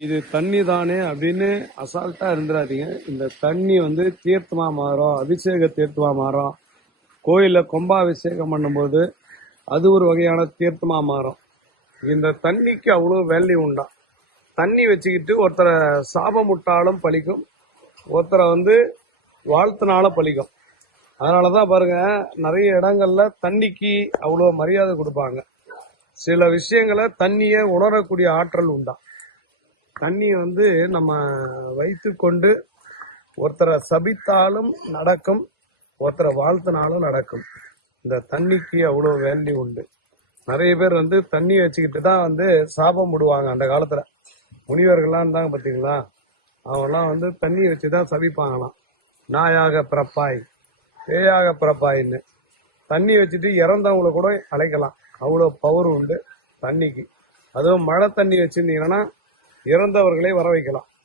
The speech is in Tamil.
இது தண்ணி தானே அப்படின்னு அசால்ட்டா இருந்துடாதீங்க. இந்த தண்ணி வந்து தீர்த்தமா மாறும், அபிஷேக தீர்த்தமா மாறும். கோயில்ல கும்பாபிஷேகம் பண்ணும்போது அது ஒரு வகையான தீர்த்தமா மாறும். இந்த தண்ணிக்கு அவ்வளவு வேல்யூ உண்டா. தண்ணி வச்சுக்கிட்டு ஒருத்தரை சாபமுட்டாலும் பலிக்கும், ஒருத்தரை வந்து வாழ்த்தினாலும் பலிக்கும். அதனாலதான் பாருங்க, நிறைய இடங்கள்ல தண்ணிக்கு அவ்வளவு மரியாதை கொடுப்பாங்க. சில விஷயங்களை தண்ணியை உணரக்கூடிய ஆற்றல் உண்டா. தண்ணியை வந்து நம்ம வைத்து கொண்டு ஒருத்தரை சபித்தாலும் நடக்கும், ஒருத்தரை வாழ்த்தினாலும் நடக்கும். இந்த தண்ணிக்கு அவ்வளோ வேல்யூ உண்டு. நிறைய பேர் வந்து தண்ணி வச்சுக்கிட்டு தான் வந்து சாபம் விடுவாங்க. அந்த காலத்துல முனிவர்கள்லாம் இருந்தாங்க பார்த்தீங்களா, அவங்கெல்லாம் வந்து தண்ணி வச்சுதான் சபிப்பாங்களாம். நாயாக பிறப்பாய், பேயாக பிறப்பாயின்னு. தண்ணி வச்சுட்டு இறந்தவங்களை கூட அழைக்கலாம். அவ்வளோ பவர் உண்டு தண்ணிக்கு. அதுவும் மழை தண்ணி வச்சிருந்தீங்கன்னா இறந்தவர்களை வர வைக்கலாம்.